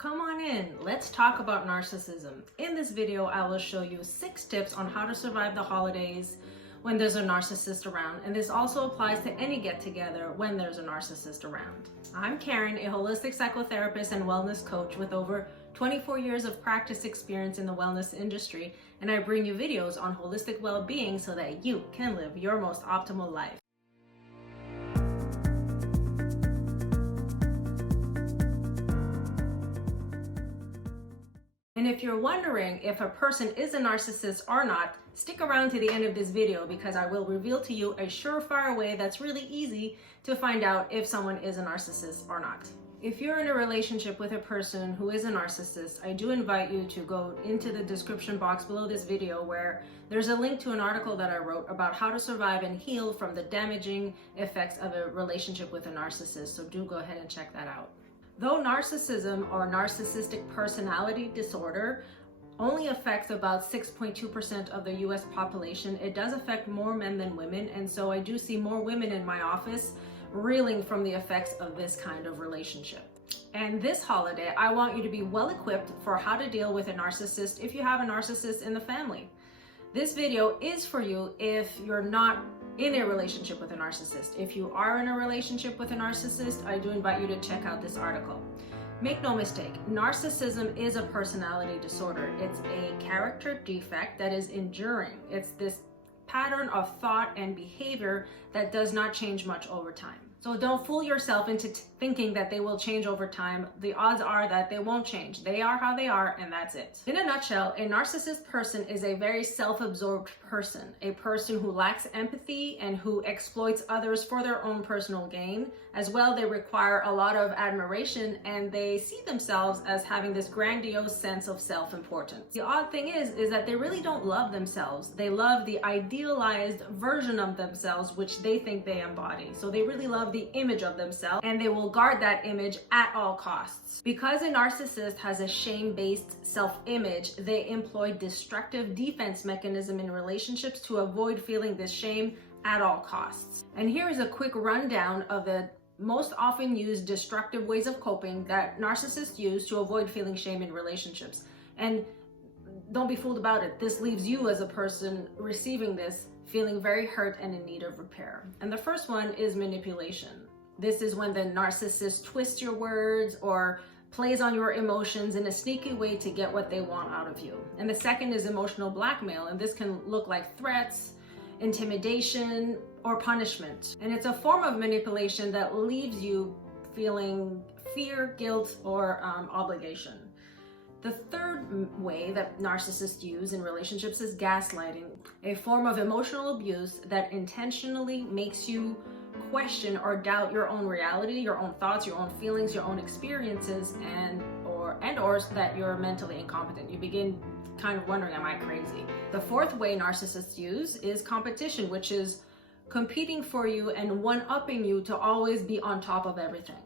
Come on in, let's talk about narcissism. In this video, I will show you 6 tips on how to survive the holidays when there's a narcissist around. And this also applies to any get-together when there's a narcissist around. I'm Karen, a holistic psychotherapist and wellness coach with over 24 years of practice experience in the wellness industry, and I bring you videos on holistic well-being so that you can live your most optimal life. And if you're wondering if a person is a narcissist or not, stick around to the end of this video because I will reveal to you a surefire way that's really easy to find out if someone is a narcissist or not. If you're in a relationship with a person who is a narcissist, I do invite you to go into the description box below this video where there's a link to an article that I wrote about how to survive and heal from the damaging effects of a relationship with a narcissist. So do go ahead and check that out. Though narcissism or narcissistic personality disorder only affects about 6.2% of the US population, it does affect more men than women, and so I do see more women in my office reeling from the effects of this kind of relationship. And this holiday, I want you to be well equipped for how to deal with a narcissist if you have a narcissist in the family. This video is for you if you're not in a relationship with a narcissist. If you are in a relationship with a narcissist, I do invite you to check out this article. Make no mistake, narcissism is a personality disorder. It's a character defect that is enduring. It's this pattern of thought and behavior that does not change much over time. So don't fool yourself into thinking that they will change over time. The odds are that they won't change. They are how they are, and that's it. In a nutshell, a narcissist person is a very self-absorbed person, a person who lacks empathy and who exploits others for their own personal gain. As well, they require a lot of admiration and they see themselves as having this grandiose sense of self-importance. The odd thing is that they really don't love themselves. They love the idealized version of themselves, which they think they embody. So they really love the image of themselves and they will guard that image at all costs. Because a narcissist has a shame-based self-image, they employ destructive defense mechanism in relationships to avoid feeling this shame at all costs. And here is a quick rundown of the most often used destructive ways of coping that narcissists use to avoid feeling shame in relationships. And don't be fooled about it. This leaves you as a person receiving this feeling very hurt and in need of repair. And the first one is manipulation. This is when the narcissist twists your words or plays on your emotions in a sneaky way to get what they want out of you. And the second is emotional blackmail, and this can look like threats, intimidation, or punishment. And it's a form of manipulation that leaves you feeling fear, guilt, or obligation. The third way that narcissists use in relationships is gaslighting, a form of emotional abuse that intentionally makes you question or doubt your own reality, your own thoughts, your own feelings, your own experiences, and or that you're mentally incompetent. You begin kind of wondering, am I crazy? The fourth way narcissists use is competition, which is competing for you and one-upping you to always be on top of everything.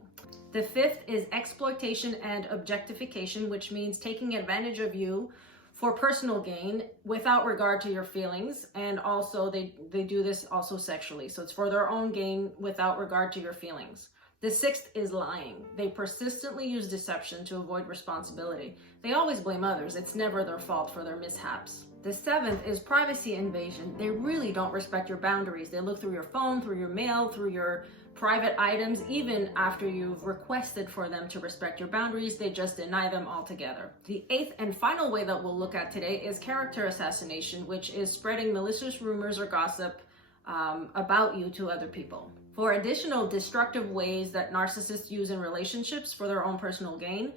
The fifth is exploitation and objectification, which means taking advantage of you for personal gain without regard to your feelings. And also they do this also sexually. So it's for their own gain without regard to your feelings. The sixth is lying. They persistently use deception to avoid responsibility. They always blame others. It's never their fault for their mishaps. The seventh is privacy invasion. They really don't respect your boundaries. They look through your phone, through your mail, through your private items. Even after you've requested for them to respect your boundaries, they just deny them altogether. The eighth and final way that we'll look at today is character assassination, which is spreading malicious rumors or gossip about you to other people. For additional destructive ways that narcissists use in relationships for their own personal gain,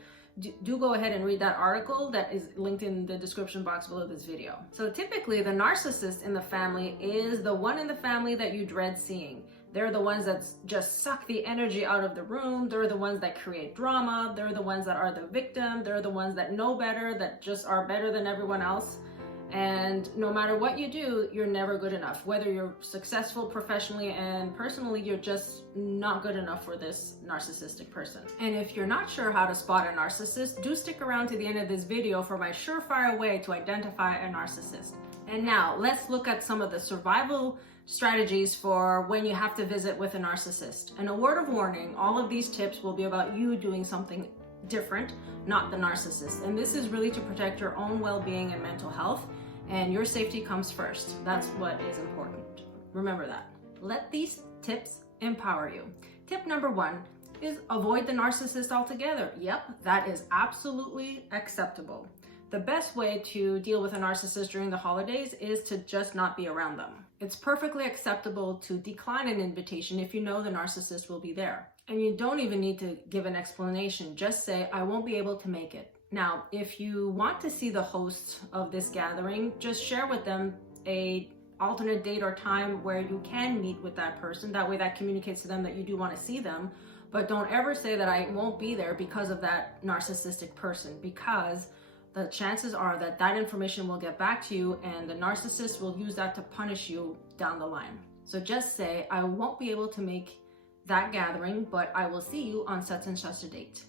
do go ahead and read that article that is linked in the description box below this video. So typically the narcissist in the family is the one in the family that you dread seeing. They're the ones that just suck the energy out of the room. They're the ones that create drama. They're the ones that are the victim. They're the ones that know better, that just are better than everyone else. And no matter what you do, you're never good enough. Whether you're successful professionally and personally, you're just not good enough for this narcissistic person. And if you're not sure how to spot a narcissist, do stick around to the end of this video for my surefire way to identify a narcissist. And now let's look at some of the survival strategies for when you have to visit with a narcissist. And a word of warning, all of these tips will be about you doing something different, not the narcissist. And this is really to protect your own well-being and mental health, and your safety comes first. That's what is important. Remember that. Let these tips empower you. Tip number 1 is avoid the narcissist altogether. Yep, that is absolutely acceptable. The best way to deal with a narcissist during the holidays is to just not be around them. It's perfectly acceptable to decline an invitation if you know the narcissist will be there. And you don't even need to give an explanation. Just say, I won't be able to make it. Now, if you want to see the host of this gathering, just share with them a alternate date or time where you can meet with that person. That way that communicates to them that you do want to see them. But don't ever say that I won't be there because of that narcissistic person, because the chances are that that information will get back to you and the narcissist will use that to punish you down the line. So just say, I won't be able to make that gathering, but I will see you on such and such a date.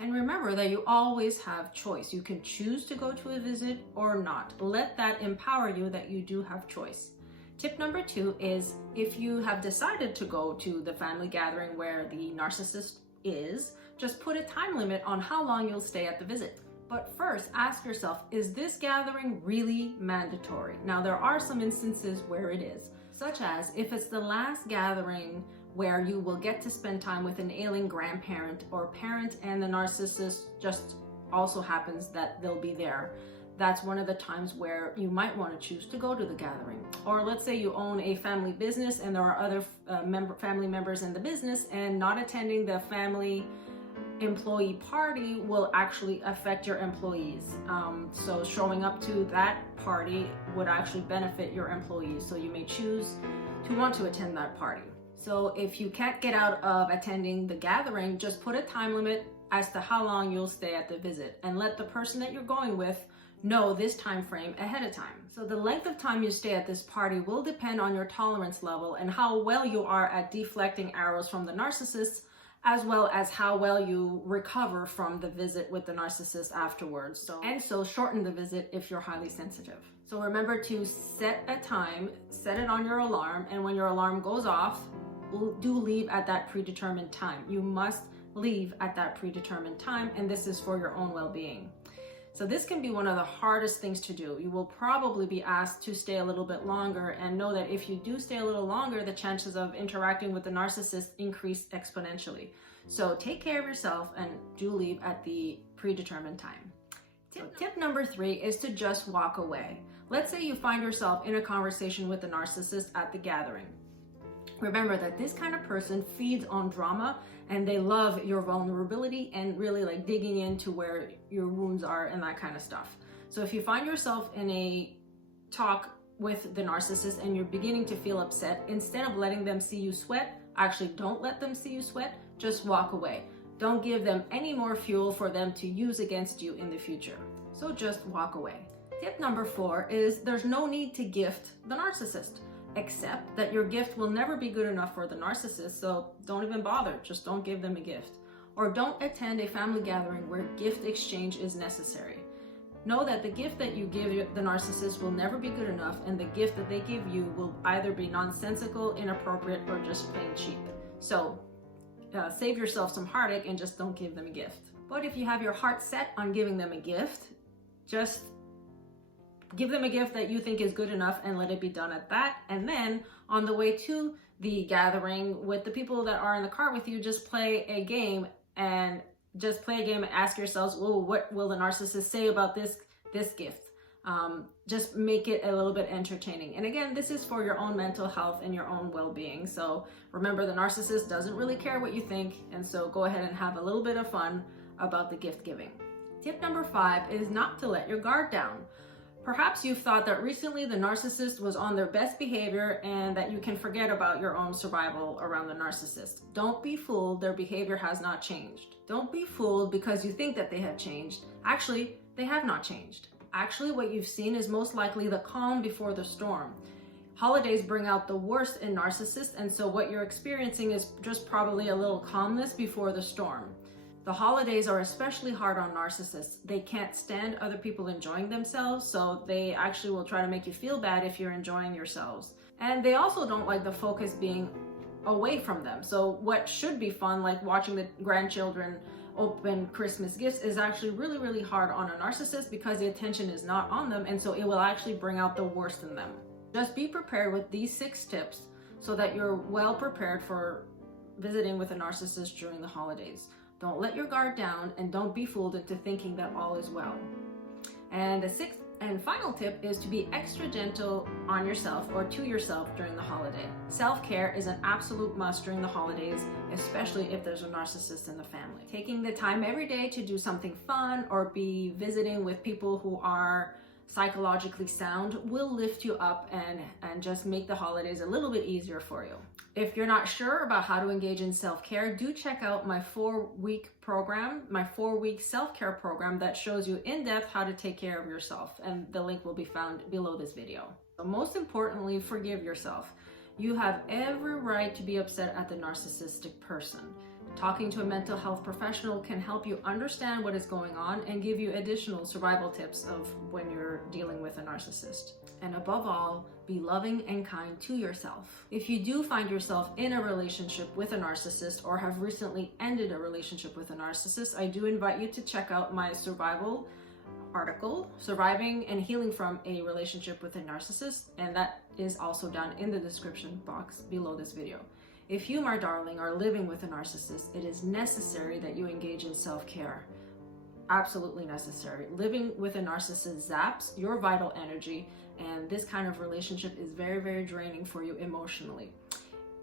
And remember that you always have choice. You can choose to go to a visit or not. Let that empower you that you do have choice. Tip number 2 is, if you have decided to go to the family gathering where the narcissist is, just put a time limit on how long you'll stay at the visit. But first, ask yourself, is this gathering really mandatory? Now, there are some instances where it is, such as if it's the last gathering where you will get to spend time with an ailing grandparent or parent and the narcissist just also happens that they'll be there. That's one of the times where you might want to choose to go to the gathering. Or let's say you own a family business and there are other family members in the business, and not attending the family employee party will actually affect your employees. So showing up to that party would actually benefit your employees. So you may choose to want to attend that party. So if you can't get out of attending the gathering, just put a time limit as to how long you'll stay at the visit, and let the person that you're going with know this time frame ahead of time. So the length of time you stay at this party will depend on your tolerance level and how well you are at deflecting arrows from the narcissist, as well as how well you recover from the visit with the narcissist afterwards. So shorten the visit if you're highly sensitive. So remember to set a time, set it on your alarm, and when your alarm goes off, do leave at that predetermined time. You must leave at that predetermined time, and this is for your own well-being. So this can be one of the hardest things to do. You will probably be asked to stay a little bit longer, and know that if you do stay a little longer, the chances of interacting with the narcissist increase exponentially. So take care of yourself and do leave at the predetermined time. Tip number 3 is to just walk away. Let's say you find yourself in a conversation with the narcissist at the gathering. Remember that this kind of person feeds on drama, and they love your vulnerability and really like digging into where your wounds are and that kind of stuff. So if you find yourself in a talk with the narcissist and you're beginning to feel upset, instead of letting them see you sweat, actually don't let them see you sweat, just walk away. Don't give them any more fuel for them to use against you in the future. So just walk away. Tip number 4 is there's no need to gift the narcissist, except that your gift will never be good enough for the narcissist, so don't even bother. Just don't give them a gift. Or don't attend a family gathering where gift exchange is necessary. Know that the gift that you give the narcissist will never be good enough, and the gift that they give you will either be nonsensical, inappropriate, or just plain cheap. So save yourself some heartache and just don't give them a gift. But if you have your heart set on giving them a gift, just give them a gift that you think is good enough and let it be done at that. And then on the way to the gathering with the people that are in the car with you, just play a game and ask yourselves, well, what will the narcissist say about this gift? Just make it a little bit entertaining. And again, this is for your own mental health and your own well-being. So remember, the narcissist doesn't really care what you think. And so go ahead and have a little bit of fun about the gift giving. Tip number 5 is not to let your guard down. Perhaps you've thought that recently the narcissist was on their best behavior and that you can forget about your own survival around the narcissist. Don't be fooled, their behavior has not changed. Don't be fooled because you think that they have changed. Actually, they have not changed. Actually, what you've seen is most likely the calm before the storm. Holidays bring out the worst in narcissists, and so what you're experiencing is just probably a little calmness before the storm. The holidays are especially hard on narcissists. They can't stand other people enjoying themselves, so they actually will try to make you feel bad if you're enjoying yourselves. And they also don't like the focus being away from them. So what should be fun, like watching the grandchildren open Christmas gifts is actually really, really hard on a narcissist because the attention is not on them, and so it will actually bring out the worst in them. Just be prepared with these 6 tips so that you're well prepared for visiting with a narcissist during the holidays. Don't let your guard down, and don't be fooled into thinking that all is well. And the 6th and final tip is to be extra gentle on yourself or to yourself during the holiday. Self-care is an absolute must during the holidays, especially if there's a narcissist in the family. Taking the time every day to do something fun or be visiting with people who are psychologically sound will lift you up and just make the holidays a little bit easier for you. If you're not sure about how to engage in self-care, do check out my 4-week program, my 4-week self-care program that shows you in depth how to take care of yourself, and the link will be found below this video. But most importantly, forgive yourself. You have every right to be upset at the narcissistic person. Talking to a mental health professional can help you understand what is going on and give you additional survival tips of when you're dealing with a narcissist. And above all, be loving and kind to yourself. If you do find yourself in a relationship with a narcissist or have recently ended a relationship with a narcissist, I do invite you to check out my survival article, Surviving and Healing from a Relationship with a Narcissist, and that is also down in the description box below this video. If you, my darling, are living with a narcissist, it is necessary that you engage in self-care. Absolutely necessary. Living with a narcissist zaps your vital energy, and this kind of relationship is very, very draining for you emotionally.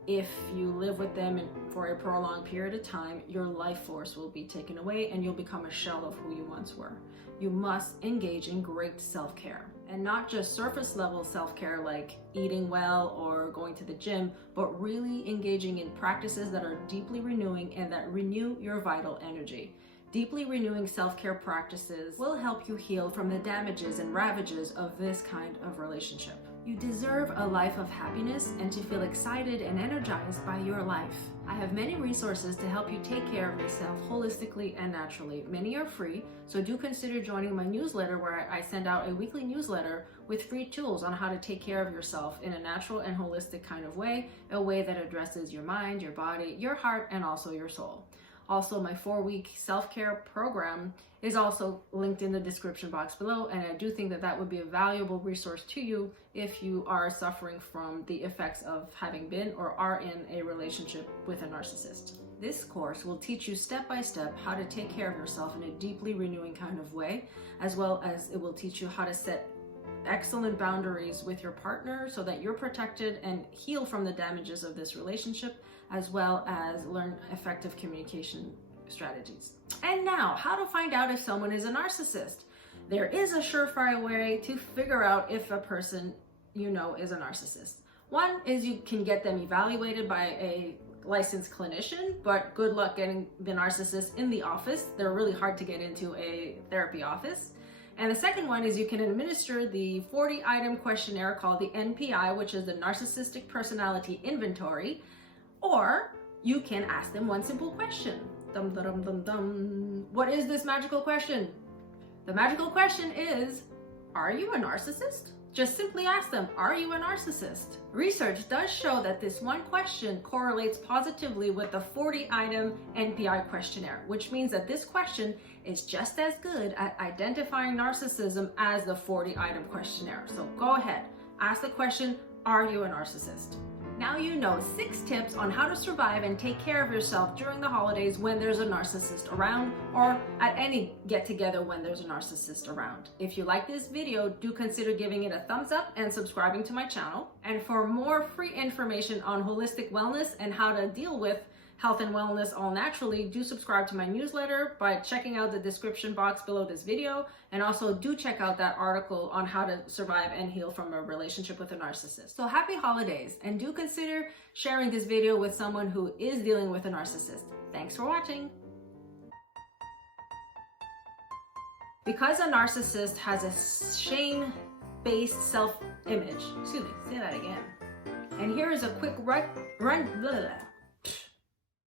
If you live with them for a prolonged period of time, your life force will be taken away and you'll become a shell of who you once were. You must engage in great self-care, and not just surface level self-care like eating well or going to the gym, but really engaging in practices that are deeply renewing and that renew your vital energy. Deeply renewing self-care practices will help you heal from the damages and ravages of this kind of relationship. You deserve a life of happiness and to feel excited and energized by your life. I have many resources to help you take care of yourself holistically and naturally. Many are free, so do consider joining my newsletter, where I send out a weekly newsletter with free tools on how to take care of yourself in a natural and holistic kind of way, a way that addresses your mind, your body, your heart, and also your soul. Also, my 4-week self-care program is also linked in the description box below, and I do think that that would be a valuable resource to you if you are suffering from the effects of having been or are in a relationship with a narcissist. This course will teach you step by step how to take care of yourself in a deeply renewing kind of way, as well as it will teach you how to set excellent boundaries with your partner so that you're protected and heal from the damages of this relationship, as well as learn effective communication strategies. And now, how to find out if someone is a narcissist. There is a surefire way to figure out if a person you know is a narcissist. One is you can get them evaluated by a licensed clinician, but good luck getting the narcissist in the office. They're really hard to get into a therapy office. And the second one is you can administer the 40-item questionnaire called the NPI, which is the Narcissistic Personality Inventory, or you can ask them one simple question. Dum, dum, dum, dum. What is this magical question? The magical question is, are you a narcissist? Just simply ask them, are you a narcissist? Research does show that this one question correlates positively with the 40-item NPI questionnaire, which means that this question is just as good at identifying narcissism as the 40-item questionnaire. So go ahead, ask the question, are you a narcissist? Now you know 6 tips on how to survive and take care of yourself during the holidays when there's a narcissist around, or at any get-together when there's a narcissist around. If you like this video, do consider giving it a thumbs up and subscribing to my channel. And for more free information on holistic wellness and how to deal with health and wellness all naturally, do subscribe to my newsletter by checking out the description box below this video. And also do check out that article on how to survive and heal from a relationship with a narcissist. So happy holidays, and do consider sharing this video with someone who is dealing with a narcissist. Thanks for watching. Because a narcissist has a shame-based self-image, excuse me, say that again. And here is a quick run.